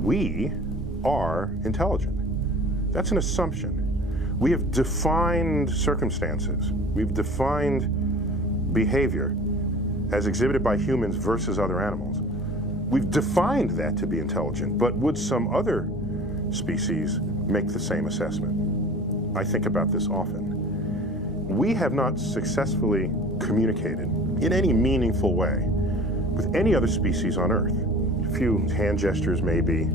we are intelligent. That's an assumption. We have defined circumstances. We've defined behavior as exhibited by humans versus other animals. We've defined that to be intelligent, but would some other species make the same assessment? I think about this often. We have not successfully communicated in any meaningful way with any other species on Earth. A few hand gestures maybe,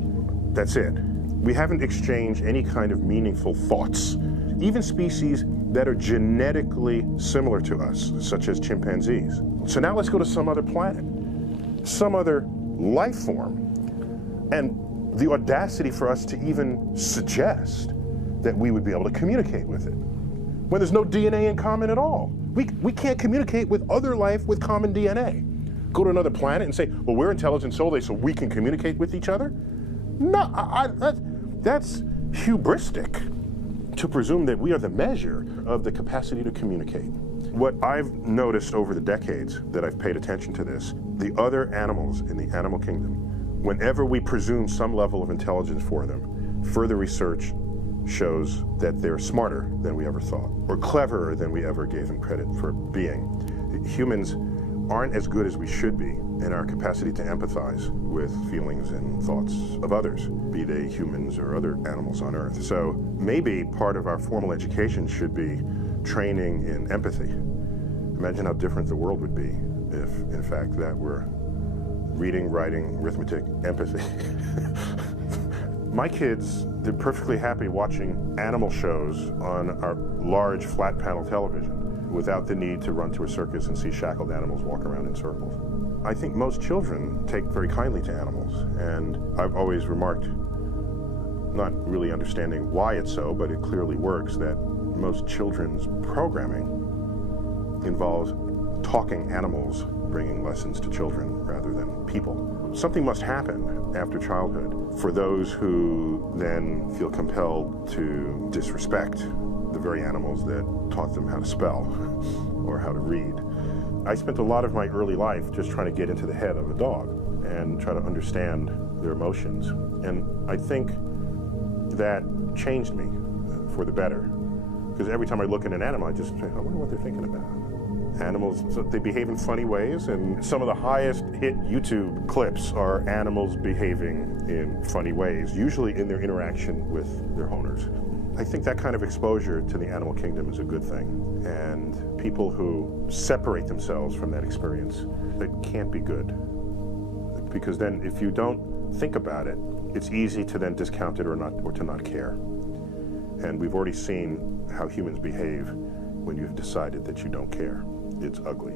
that's it. We haven't exchanged any kind of meaningful thoughts. Even species that are genetically similar to us, such as chimpanzees. So now let's go to some other planet, some other life form, and the audacity for us to even suggest that we would be able to communicate with it, when there's no DNA in common at all. We can't communicate with other life with common DNA. Go to another planet and say, well, we're intelligent solely so we can communicate with each other? No, that's hubristic to presume that we are the measure of the capacity to communicate. What I've noticed over the decades that I've paid attention to this, the other animals in the animal kingdom, whenever we presume some level of intelligence for them, further research shows that they're smarter than we ever thought, or cleverer than we ever gave them credit for being. Humans aren't as good as we should be in our capacity to empathize with feelings and thoughts of others, be they humans or other animals on Earth. So maybe part of our formal education should be training in empathy. Imagine how different the world would be if, in fact, that were reading, writing, arithmetic, empathy. My kids, they're perfectly happy watching animal shows on our large flat panel television without the need to run to a circus and see shackled animals walk around in circles. I think most children take very kindly to animals, and I've always remarked, not really understanding why it's so, but it clearly works, that most children's programming involves talking animals, bringing lessons to children rather than people. Something must happen after childhood for those who then feel compelled to disrespect the very animals that taught them how to spell or how to read. I spent a lot of my early life just trying to get into the head of a dog and try to understand their emotions. And I think that changed me for the better. Because every time I look at an animal, I just say, I wonder what they're thinking about. Animals, they behave in funny ways, and some of the highest hit YouTube clips are animals behaving in funny ways, usually in their interaction with their owners. I think that kind of exposure to the animal kingdom is a good thing, and people who separate themselves from that experience, it can't be good. Because then if you don't think about it, it's easy to then discount it or to not care. And we've already seen how humans behave when you've decided that you don't care. It's ugly.